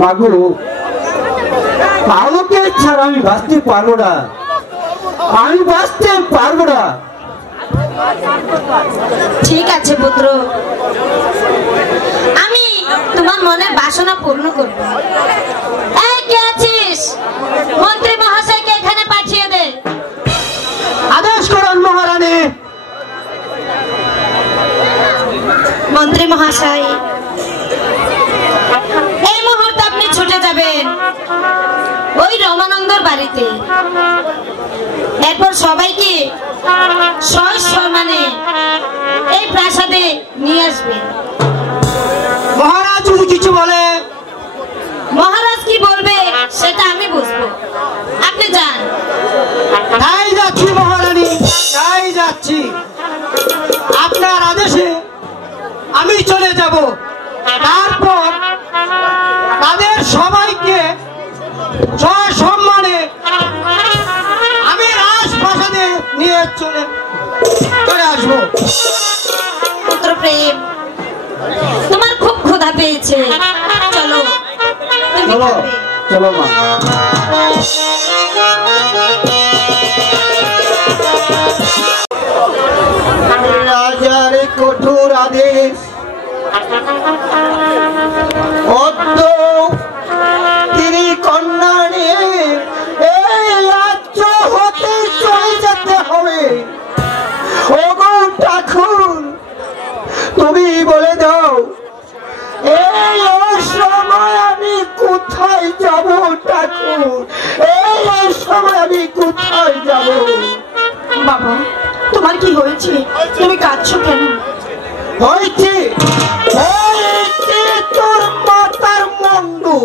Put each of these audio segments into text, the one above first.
মাগো আলোকে ছাড়া আমি বাঁচতে পারবো না, আমি বাঁচতে পারবো না। ঠিক আছে পুত্র, আমি তোমার মনের বাসনা পূর্ণ করব। এই কে আছিস? মন্ত্রী মহাশয়কে এখানে পাঠিয়ে দে। আদেশ করুন মহারানী। মন্ত্রী মহাশয়, এই মুহূর্তে আপনি ছুটে যাবেন ওই রমানন্দর বাড়িতে, এরপর সবাইকে সসম্মানে এই প্রাসাদে নিয়ে আসবেন। মহারাজ যদি কিছু বলে? মহারাজ কি বলবে সেটা আমি বুঝবো, আপনি যান। তাই যাচ্ছি মহারানী, তাই যাচ্ছি। আপনার আদেশে আমি চলে যাব, তারপর তাদের সবাইকে সসম্মানে আমি রাজপ্রাসাদে নিয়ে চলে আসবো। পুত্র প্রেম, তোমার খুব ক্ষুধা পেয়েছে, চলো তুমি চলো খাবে। চলো মা। রাজার কঠোর আদেশ, অদ্য তিনি কন্যা নিয়ে এই রাজ্য হতে চলে যেতে হবে। ওগো ঠাকুর, তুমি বলে দাও এই অসময় আমি কোথায় যাব? ঠাকুর, এই অসময় আমি কোথায় যাব? বাবা, তোমার কি হয়েছে? তুমি কাঁদছো কেন? হয়েছে হয়েছে তোর মাতার মন্ডু।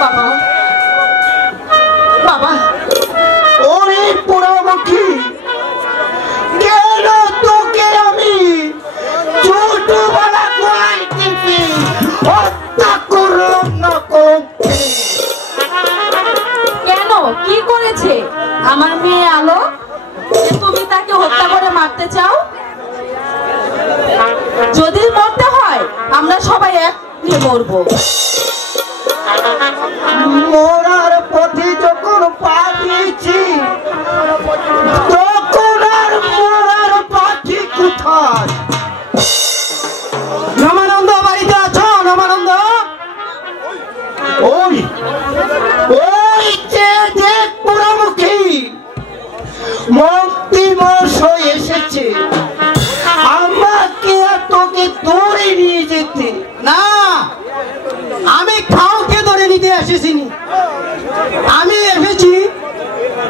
বাবা, বাবা, ওরে পোড়ামুখী, কেন তোকে আমি ছোটবেলা কোলাই টিপি হত্যা করলাম না? কমতে কেন? কি করেছে আমার মেয়ে আলো যে তুমি তাকে হত্যা করে মারতে চাও? যদি মরতে হয় আমরা সবাই এক নিয়ে মরবো। মরার পথে যখন পা দিয়েছি তখন আর মরার পাখি কোথায়? রামানন্দ বাড়িতে আছো? রামানন্দ, ওই ওই যে দেখ পোড়ামুখী মন্ত্রী মশাই এসেছে, আমাকে আর তোকে ধরে নিয়ে যেতে। না, আমি কাউকে ধরে নিতে এসেছিনি, আমি এসেছি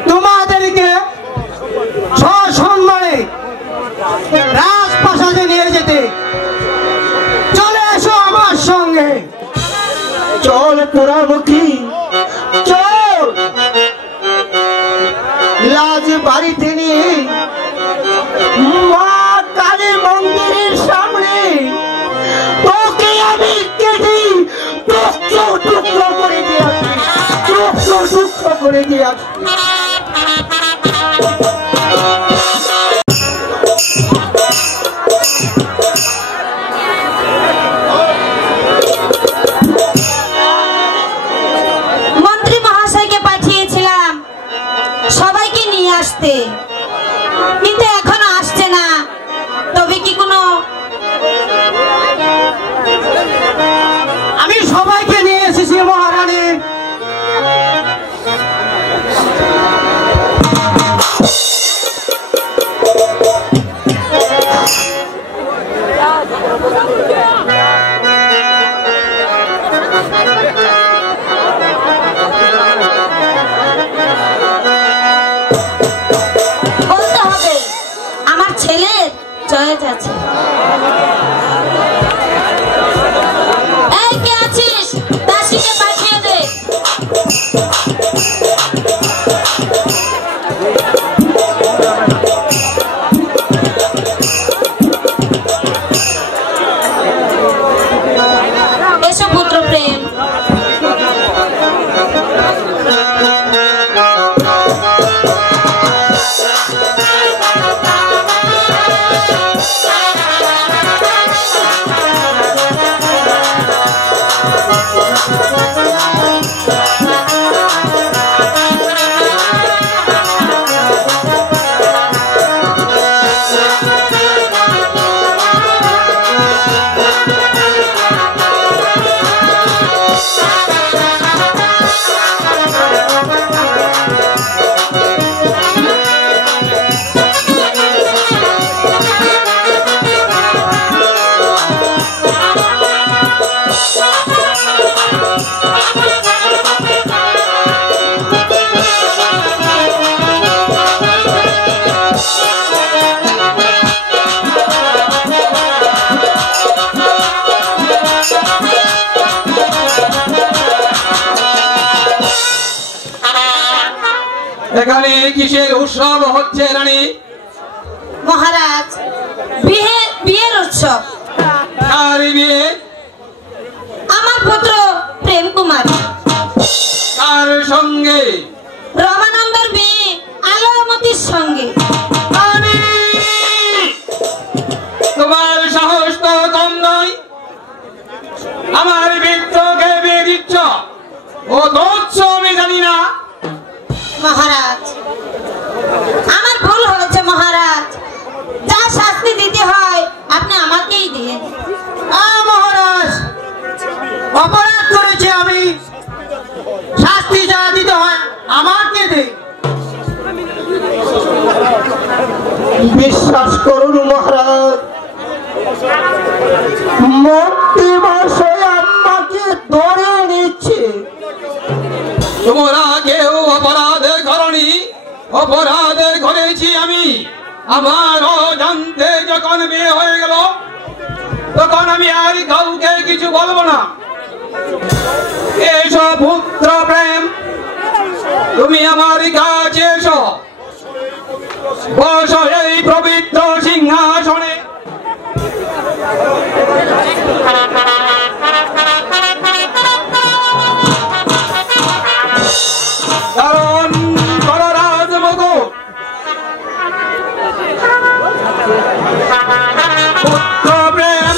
তোমাদেরকে সসম্মানে রাজপ্রাসাদে নিয়ে যেতে। চলে এসো আমার সঙ্গে। চল পোড়ামুখী, চল। লাজ বাড়িতে নিয়ে মা কালী মন্দিরের সামনে তোকে আমি কেটে টুকরো টুকরো করে দিয়ে আসি, টুকরো টুকরো করে দিয়ে আসি। মন্ত্রী মহাশয়কে পাঠিয়েছিলাম সবাইকে নিয়ে আসতে, কিন্তু এখনো আসছে না। তবে কি কোনো আমি সবাইকে নিয়ে এসেছি মহারানী। এখানে কিসের উৎসব হচ্ছে রানী? মহারাজ, বিয়ের উৎসব। কার বিয়ে? আমার পুত্র প্রেম কুমার। কার সঙ্গে? রমানন্দর বিয়ে আলোমতির সঙ্গে। তোমার সাহস তো কম নয়, আমার মিত্রকে বিয়ে দিচ্ছ। ও দোষ আমি জানি না। মহারাজ, আমার ভুল হয়েছে মহারাজ, যা শাস্তি দিতে হয় আপনি আমাকেই দিন। মহারাজ, অপরাধ করেছি আমি, শাস্তি যা দিতে হয় আমাকে দে। বিশ্বাস করুন মহারাজ, মন্ত্রী মশাই আমাকে ধরে নিচ্ছে। তোমরা কেউ অপরাধ করনি, অপরাধ করেছি আমি। আমার অজান্তে যখন বিয়ে হয়ে গেল তখন আমি আর কাউকে কিছু বলবো না। এসো পুত্র প্রেম, তুমি আমার কাছে এসো, বসো এই পবিত্র সিংহাসনে। কারণ বলরাজ মুকুট, পুত্র প্রেম,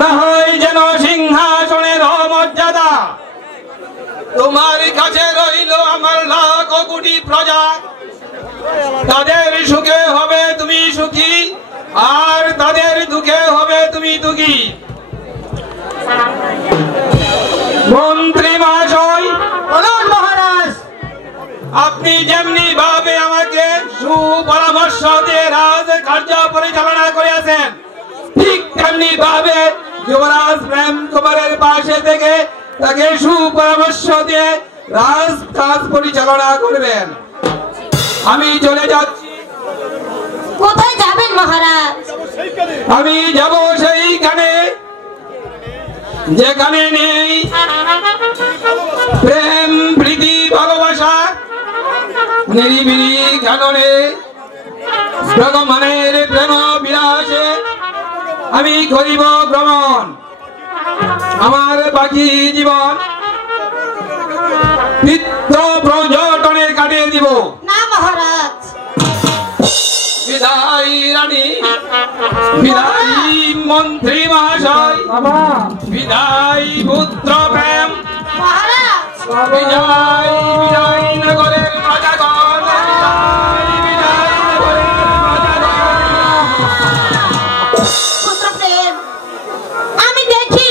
না হয় যেন সিংহাসনের অমর্যাদা। তোমার কাছে রইল আমার লাখ কোটি প্রজা, তাদের সুখে হবে তুমি সুখী, আর তাদের দুঃখে হবে তুমি দুঃখী। মন্ত্রী মহাশয়, বলুন মহারাজ। আপনি যেমনি ভাবে আমাকে সুপরামর্শ দিয়ে রাজ কার্য পরিচালনা করেছেন, ঠিক তেমনি ভাবে যুবরাজ প্রেম কুমারের পাশে থেকে তাকে সুপরামর্শ দিয়ে রাজ কাজ পরিচালনা করবেন। আমি চলে যাচ্ছি। কোথায় যাবেন মহারাজ? আমি যাব সেইখানে যেখানে নেই প্রেম, প্রীতি, ভালোবাসা, নিরিবিলি কাননে ভগবানের প্রেম বিলাসে আমি করিব ভ্রমণ। আমার বাকি জীবন পিত্র পর্যটনে কাটিয়ে দিব। না মহারাজ। বিদায় রানী, বিদায় মন্ত্রী মহাশয়, বিদায় পুত্র প্রেম, মহারাজ, বিদায় বিদায় নগরের প্রজাগণ, বিদায় বিদায় নগরের প্রজাগণ। পুত্র প্রেম, আমি দেখি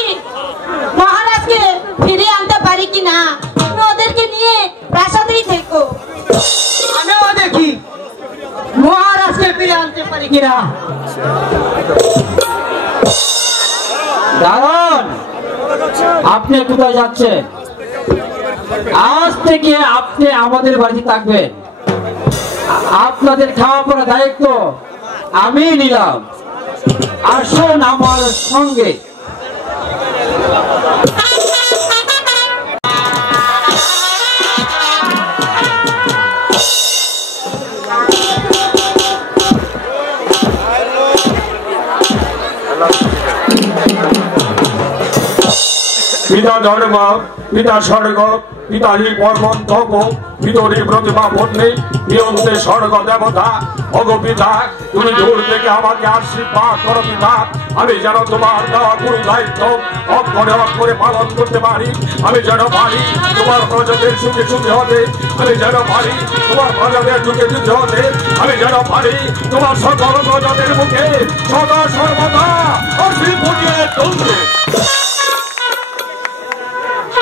মহারাজকে ফিরে আনতে পারি কিনা। তুমি ওদেরকে নিয়ে প্রাসাদেই থেকো। আমিও দেখি মহারাজকে ফিরে আনতে পারি কিনা। দারুণ, আপনি কোথায় যাচ্ছেন? আজ থেকে আপনি আমাদের বাড়িতে থাকবেন। আপনাদের খাওয়া পড়ার দায়িত্ব আমি নিলাম। আসুন আমার সঙ্গে। পিতা ধর্ম, পিতা স্বর্গ, পিতা হি পরম তপ, ভিতরে প্রতিমা বন্যে, নিয়ন্ত্রে স্বর্গ দেবতা। অগো পিতা, তুমি দূর থেকে আমাকে আশীর্বাদ করো পিতা। আমি যেন তোমার দেওয়া গুরু দায়িত্ব অক্ষরে অক্ষরে পালন করতে পারি। আমি যেন পারি তোমার প্রজাদের সুখে সুখে হতে। আমি যেন পারি তোমার প্রজাদের সুখে সুখে হতে। আমি যেন পারি তোমার সকল প্রজাদের মুখে সদা সর্বদা হাসি ফুটিয়ে তুলতে।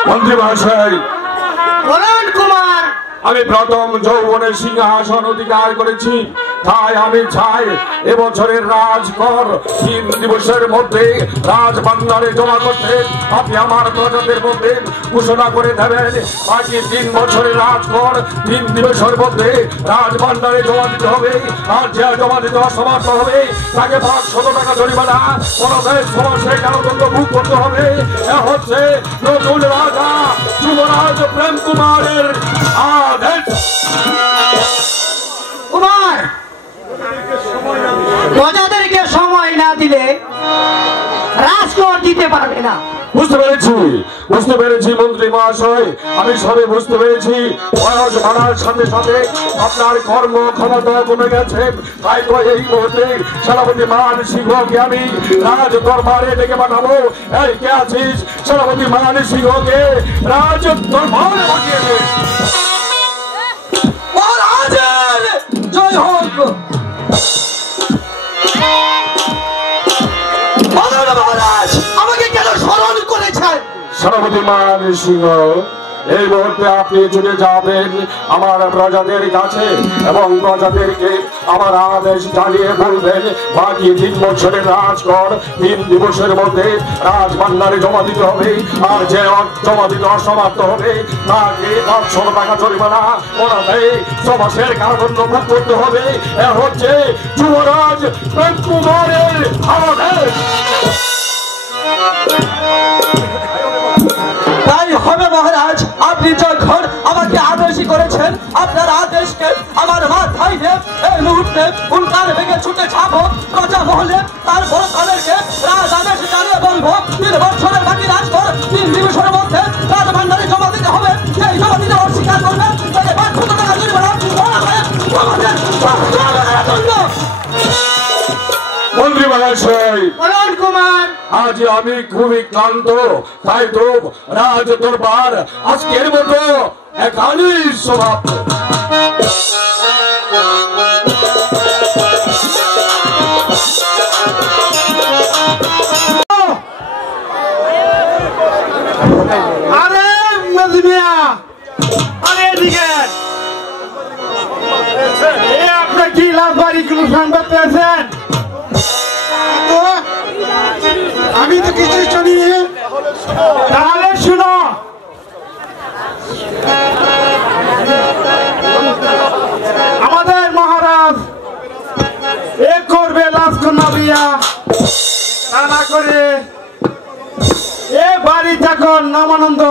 মন্ত্রী মহাশয়, বলুন কুমার। আমি প্রথম যৌবনের সিংহাসন অধিকার করেছি, তাই আমি চাই এবছরের রাজকর 3 দিবসের মধ্যে রাজ ভান্ডারে জমা করতে আপনি আমার প্রজাদের মধ্যে ঘোষণা করে দেবেন। বাকি 3 বছরের রাজকর 3 দিবসের মধ্যে রাজ ভান্ডারে জমা দিতে হবে। আর যে জমা দিতে অসমর্থ হবে তাকে 500 টাকা জরিমানা, কোনো দেশ সমাজে কারাদণ্ড ভোগ করতে হবে। এ হচ্ছে নতুন রাজা যুব যুবরাজ প্রেম কুমারের আদেশ। কুমার, প্রজাদেরকে সময় না দিলে রাজকর দিতে পারবে না। বুঝতে পেরেছি মন্ত্রী মহাশয়, আমি সবে বুঝতে পেরেছি বয়স বাড়ার সাথে সাথে আপনার কর্ম ক্ষমতা কমে গেছে। তাই তো এই মুহূর্তে সেনাপতি মান সিংহকে আমি রাজ দরবারে ডেকে পাঠাবো। এই কে আছিস? সেনাপতি মান সিংহকে রাজ দরবারে পাঠিয়ে দে। মহারাজের জয় হোক। মহারাজ আমাকে কেন স্মরণ করেছেন? সেনাপতি মান সিংহ, এই মুহূর্তে আপনি চলে যাবেন আমার প্রজাদের কাছে এবং প্রজাদেরকে আমার আদেশ জানিয়ে বলবেন বাকি 3 বছরের রাজকর 3 দিবসের মধ্যে রাজভান্ডারে জমা দিতে হবে। আর যে জমা দিতে অসমাপ্ত হবে তাকে 500 টাকা জরিমানা ওনাতে 6 মাসের কারাদণ্ড ভোগ করতে হবে। এ হচ্ছে যুবরাজ প্রেম কুমারের আদেশ। তাই হবে মহারাজ, আপনি যখন আমাকে আদেশই করেছেন, আপনার আদেশকে আমার মাথায় নিয়ে এই মুহূর্তে উল্কার ভেঙে ছুটে যাবো প্রজা মহলে। তারপর তাদেরকে রাজ আদেশ জানিয়ে বলবো 3 বছরের বাকি রাজকর 3 দিবসের মধ্যে রাজভান্ডারে জমা দিতে হবে। এই জমা দিতে অস্বীকার করবে তাকে 500 টাকা জরিমানা মন্ত্রী মহাশয়, বলুন কুমার। আজ আমি খুবই ক্লান্ত, তাই তো রাজ দরবার আজকের মতো এখানেই সমাপ্ত। আরে মজমিয়া, আরে এদিকে আপনার কি লাভবাড়ি কোনো সংবাদ পেয়েছেন? আমি তো কিছুই শুনি। তাহলে শুনো, আমাদের মহারাজ এক করবে লাজকন্যা বিয়া, তা না করে এ বাড়ি যখন নামানন্দ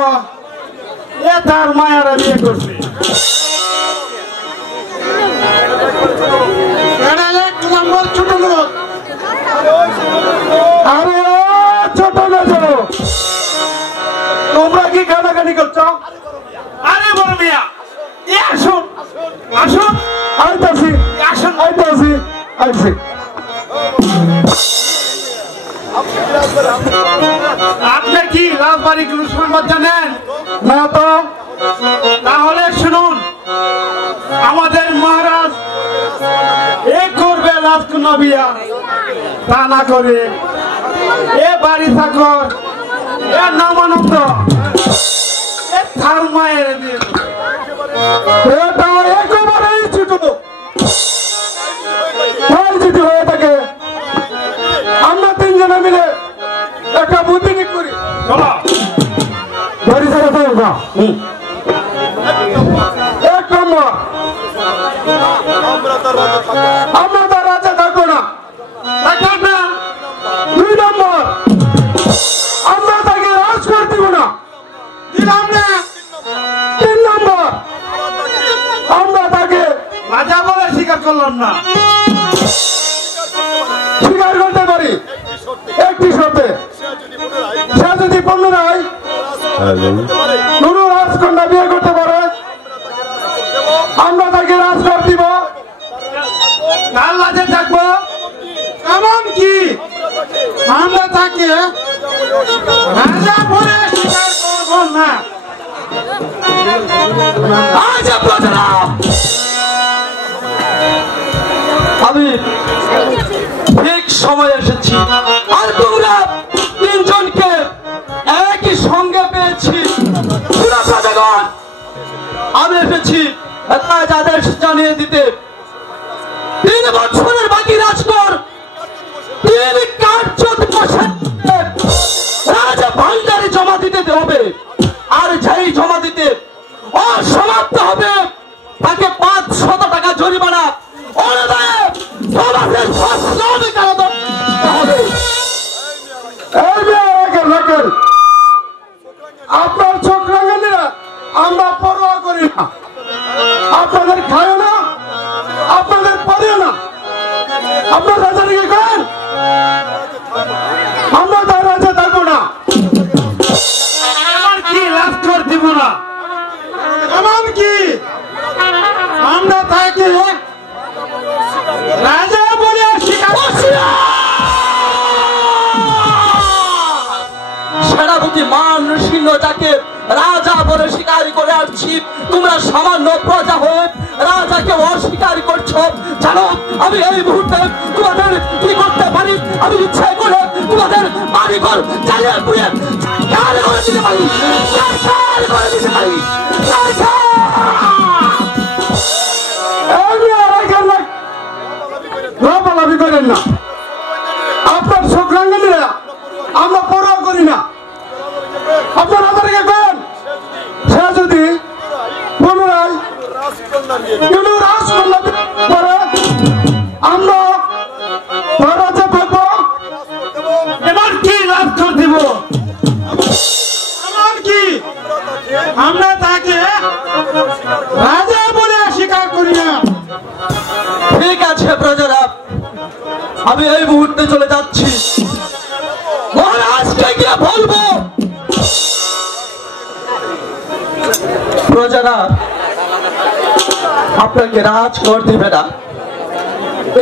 এ তার মায়ারা বিয়ে করছে। এক নম্বর ছোট লোক। আরে ছোট লোক, তোমরা কি গানাগানি করছো? আরে বড় মিয়া, আসুন আসুন, আইতাছি আসুন, আইতাছি আইছি। আপনি কি রাজবাড়ি কোনো সংবাদ জানেন না? তো তাহলে শুনুন, আমাদের মহারাজ এক করবে লাজকন্যা বিয়া, তা না করে এ বাড়ি থাকর এ নামানন্দ এ তার মায়ের বিয়ে। এটা একেবারেই ছোট। তাই যদি হয়ে থাকে আমরা 3 জনে মিলে একটা বুদ্ধি ঠিক করি। চলো বাড়ি থেকে তো না। 1 নম্বর, আমরা তো রাজা থাকবো না। 2 নম্বর, আমরা তাকে রাজ করে দিব না। 3 নম্বর, আমরা তাকে রাজা বলে স্বীকার করলাম না। স্বীকার করতে পারি একটি শর্তে, সে যদি পুনরায় কোনো রাজকন্যা বিয়ে করতে পারে আমরা তাকে রাজকর দিব, তার লাজে থাকবো। এমনকি আমরা তাকে রাজা বলে স্বীকার করবো না। আমি ঠিক সময় এসেছি, আর তোমরা 3 জনকে একই সঙ্গে পেয়েছি। আমি এসেছি রাজ আদেশ জানিয়ে দিতে 3 বছরের বাকি রাজকর 3 কার্য দিবসে রাজ ভান্ডারে জমা দিতে হবে। আর যেই জমা দিতে অসমাপ্ত হবে তাকে 500 টাকা জরিমানা অনুদায়ে সমাজের শাস্তি কারাদণ্ড হবে। আপনার চোখ রাঙানিরা রাজা বলে স্বীকার সেনাপতি মান সিংহ যাকে রাজা বলে স্বীকার করে আসছি, তোমরা সামান্য প্রজা হয়ে রাজাকে অস্বীকার করছো। জানো আমি এই মুহূর্তে তোমাদের কি করতে পারি? আমি ইচ্ছে করে তোমাদের বাড়িঘর জ্বালিয়ে পুড়িয়ে ছারখার করে দিতে পারি, ছারখার করে দিতে পারি। লাফালাফি করেন না, আপনার সংক্রাঙ্গীরা আমরা পরোয়া করি না। আপনার আমাদেরকে কেন সে যদি পুনরায় কোনো রাজকন্যা করে আমরা রাজা থাকবো, এবার কি লাভ করে দিব? এমন কি আমরা তাকে রাজা বলে স্বীকার করি না? ঠিক আছে প্রজারা, আমি এই মুহূর্তে চলে যাচ্ছি। মহারাজকে গিয়ে বলবো প্রজারা আপনাকে রাজ কর দেবে না,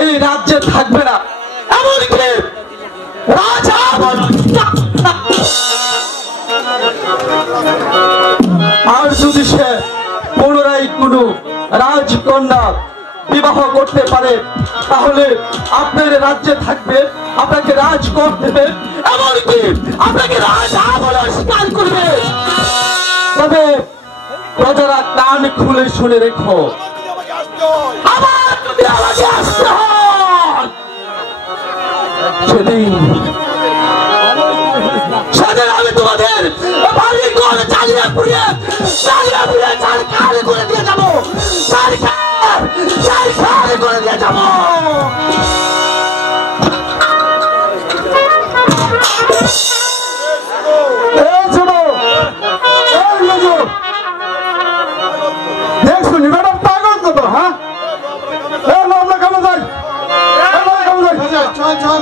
এই রাজ্যে থাকবে না, এমনকি রাজা আর যদি সে পুনরায় কোনো রাজকন্যা বিবাহ করতে পারে তাহলে আপনার রাজ্যে থাকবে, আপনাকে রাজ কর দেবে, এমনকি আপনাকে রাজা বলে স্বীকার করবে। তবে প্রজারা কান খুলে শুনে রেখো, আবার যদি আমাকে আসতে হয় সেদিন আমি তোমাদের বাড়ি ঘর জ্বালিয়ে পুড়িয়ে ছারখার করে দিয়ে যাবো, ছারখার করে দিয়ে যাবো। দেখছো নিবেদন পাগল কত, হ্যাঁ আমরা কেমন যাই, চল চল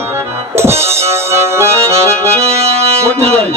যাই।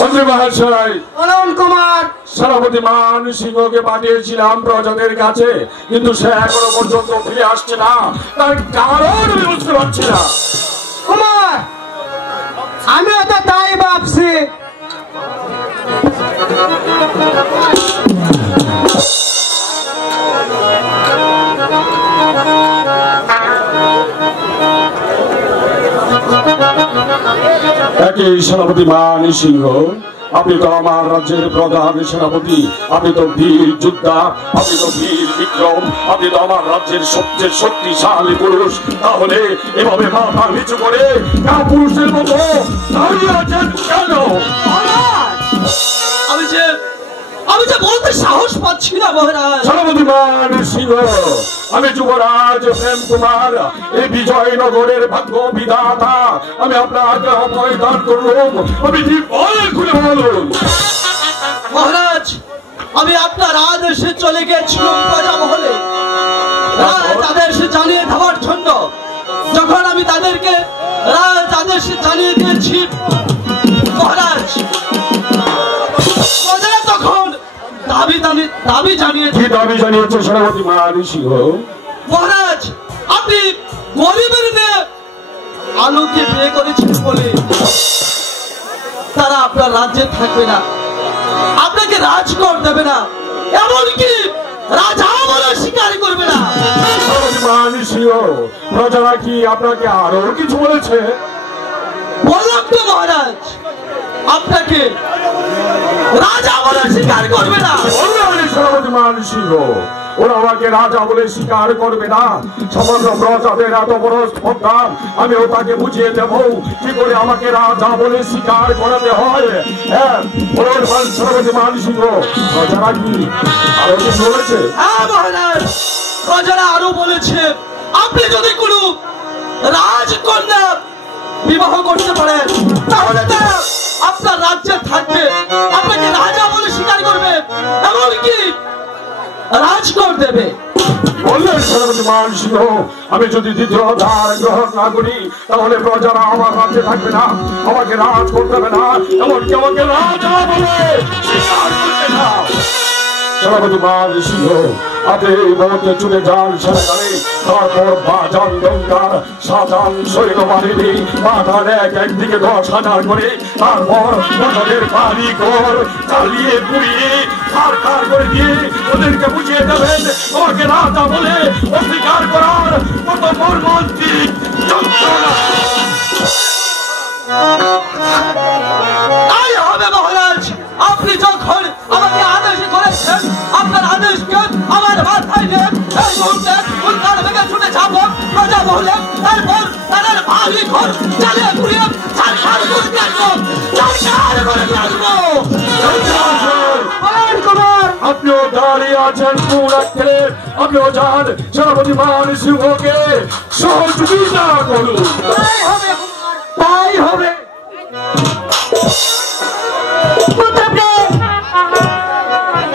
মন্ত্রী মহাশয়, অনন্ত কুমার সেনাপতি মান সিংহকে পাঠিয়েছিলাম প্রজাদের কাছে, কিন্তু সে এখনো পর্যন্ত ফিরে আসছে না। তার কারণ আমি বুঝতে পারছি না। কুমার, আমিও তো তাই ভাবছি। একই সেনাপতি মান সিংহ, আপনি তো আমার রাজ্যের প্রধান সেনাপতি, আপনি তো বীর যোদ্ধা, আপনি তো বীর বিক্রম, আপনি তো আমার রাজ্যের সবচেয়ে শক্তিশালী পুরুষ। তাহলে এভাবে মাথা নিচু করে পুরুষের মতো দাঁড়িয়ে আছেন কেন? আমি যে বলতে সাহস পাচ্ছি না মহারাজ। সেনাপতি মান সিংহ, আমি যুবরাজ প্রেম কুমার, এই বিজয়নগরের ভাগ্য বিধাতা, আমি আপনাকে অভয় দান করলাম। আমি কি বলে খুলে বলুন মহারাজ, আমি আপনার আদেশে চলে গেছিলাম প্রজা মহলে রাজ আদেশ জানিয়ে দেওয়ার জন্য। যখন আমি তাদেরকে রাজ আদেশ জানিয়ে দিয়েছি মহারাজ, প্রজারা তখন দাবি জানিয়েছে। কি দাবি জানিয়েছে সেনাপতি মান সিংহ? মহারাজ, আপনি গরিবের মেয়ে আলোকে বিয়ে করেছেন বলে তারা আপনার রাজ্যে থাকবে না, আপনাকে রাজকর দেবে না, এমনকি রাজা বলে স্বীকার করবে না। প্রজারা কি আপনাকে আরো কিছু বলেছে? বললাম তো মহারাজ, আপনাকে রাজা বলে স্বীকার করবে না। সেনাপতি মান সিংহ, ওরা আমাকে রাজা বলে স্বীকার করবে না। সমগ্র প্রজাদের এত বড় স্পর্ধা, আমিও তাকে বুঝিয়ে দেব কি করে আমাকে রাজা বলে স্বীকার করাতে হয়। সেনাপতি মান সিংহ, প্রজারা কি আরো কিছু বলেছে? হ্যাঁ মহারাজ, প্রজারা আরো বলেছে আপনি যদি কোনো রাজকন্যা বিবাহ করতে পারেন তাহলে তারা আপনার রাজ্যে থাকবে, আপনাকে রাজা বলে স্বীকার করবে, এমনকি রাজকোট দেবে। বললেন সেনাপতি মান সিংহ, আমি যদি দ্বিতীয় ধার গ্রহণ না করি তাহলে প্রজারা আমার রাজ্যে থাকবে না, আমাকে রাজ করতে হবে না, এমনকি আমাকে রাজা বলে স্বীকার করবে না। সেনাপতি মান সিংহ, আপনি এই মুহূর্তে চলে যান সেনাগারে, তারপর বাজান দঙ্গার সাজান সৈন্য বাহিনী বাধান একদিকে 10,000 করে, তারপর ওদের বাড়ি ঘর জ্বালিয়ে পুড়িয়ে ছারখার করে দিয়ে ওদেরকে বুঝিয়ে দেবেন আমাকে রাজা বলে অস্বীকার করার কত মর্মান্তিক যন্ত্রণা। তাই হবে মহারাজ, আপনি যখন আমাকে আদেশ করেছেন, আপনার আদেশকে আমার মাথায় নিয়ে এই মুহূর্তে উল্কার বেগে ছুটে যাবো প্রজা মহলে, তারপর তাদের বাড়ি ঘর জ্বালিয়ে পুড়িয়ে ছারখার করে দেখবো, ছারখার করে দেখবো। আপনিও দাঁড়িয়ে আছেন পুরাক্ষে, আপনিও যান সেনাপতি মান সিংহকে সহযোগিতা করুন। তাই হবে।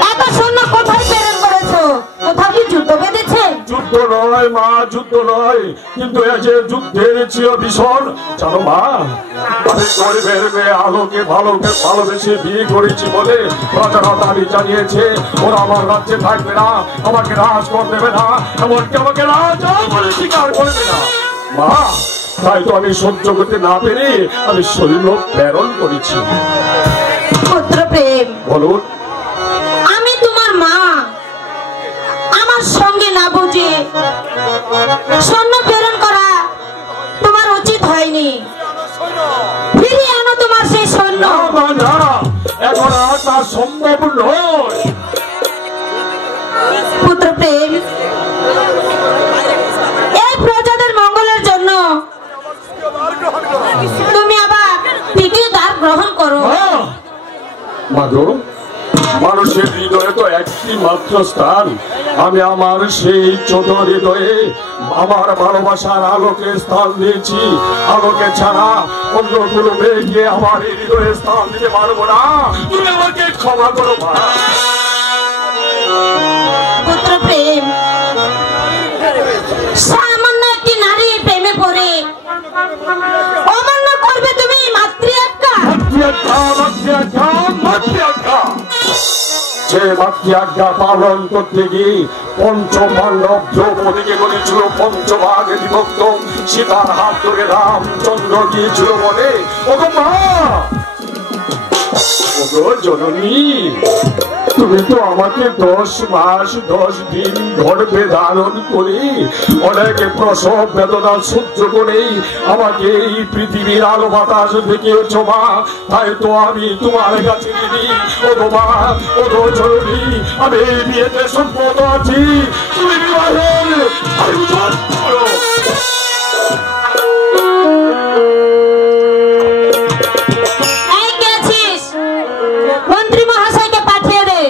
এত সৈন্য কোথায় প্রেরণ করেছো? কোথাও কি যুদ্ধ বেঁধেছে? যুদ্ধ নয় মা, যুদ্ধ নয়, কিন্তু এই যে যুদ্ধের চির ভীষণ। জানো মা, আমি গরিবের মেয়ে আলোকে ভালোবেসে বিয়ে করেছি বলে রাজারা দাবি জানিয়েছে ওরা আমার রাজ্যে থাকবে না, আমাকে রাজ করে দেবে না, এমনকি আমাকে রাজা বলে স্বীকার করবে না। মা, তাই তো আমি সহ্য করতে না পেরে আমি সৈন্য প্রেরণ করেছি। পুত্র প্রেম, বলুন। আমি তোমার মা, আমার সঙ্গে না বুঝে সৈন্য প্রেরণ করা তোমার উচিত হয়নি। ফিরিয়ে আনো তোমার সেই সৈন্য। না মা, না, এখন আর তা সম্ভব নয়। পুত্র প্রেম, এই প্রজাদের মঙ্গলের জন্য তুমি আবার তৃতীয় দ্বার গ্রহণ করো। মাগো, মানুষের হৃদয়ে তো একটি মাত্র স্থান, আমি আমার সেই ছোট হৃদয়ে আমার ভালোবাসার আলোকে স্থান দিয়েছি। আলোকে ছাড়া অন্য কোনো মেয়েকে আমার এই হৃদয়ে স্থান দিতে পারবো না। তুমি আমাকে ক্ষমা করো মা। পুত্র প্রেম, সামান্য একটি নারী প্রেমে পড়ে অমান্য করবে তুমি মাতৃআজ্ঞা? যে মাতৃআজ্ঞা পালন করতে গিয়ে পঞ্চপাণ্ডব দ্রৌপদীকে করেছিল পঞ্চভাগে বিভক্ত, সীতার হাত ধরে রামচন্দ্র গিয়েছিল বলে। ওগো মা, ওগো জননী, তুমি তো আমাকে 10 মাস 10 দিন গর্ভে ধারণ করে অনেক প্রসব বেদনা সহ্য করে আমাকে এই পৃথিবীর আলো বাতাস দেখিয়েছ মা। তাই তো আমি তোমার কাছে দিদি, ওগো মা, ওগো জননী, আমি এই বিয়েতে সম্মত আছি। তুমি বিবাহের আয়োজন করো। এই কে আছিস? মন্ত্রী মহাশয়কে পাঠিয়ে দে।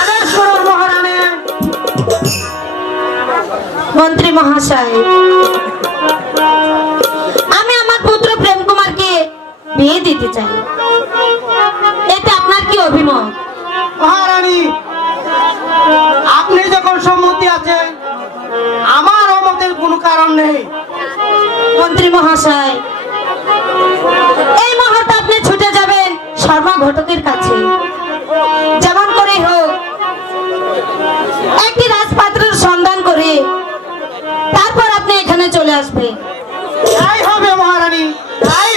আদেশ করুন মহারানী। মন্ত্রী মহাশয়, আমি আমার পুত্র প্রেম কুমারকে বিয়ে দিতে চাই, এতে আপনার কি অভিমত? মহারানী, আপনি যখন সম্মতি আছে আমার অমতের কোনো কারণ নেই। মন্ত্রী মহাশয়, এই মুহূর্তে আপনি ছুটে যাবেন শর্মা ঘটকের কাছে, যেমন করে হোক একটি রাজপাত্রের সন্ধান করে তারপর আপনি এখানে চলে আসবেন। তাই হবে মহারানী, তাই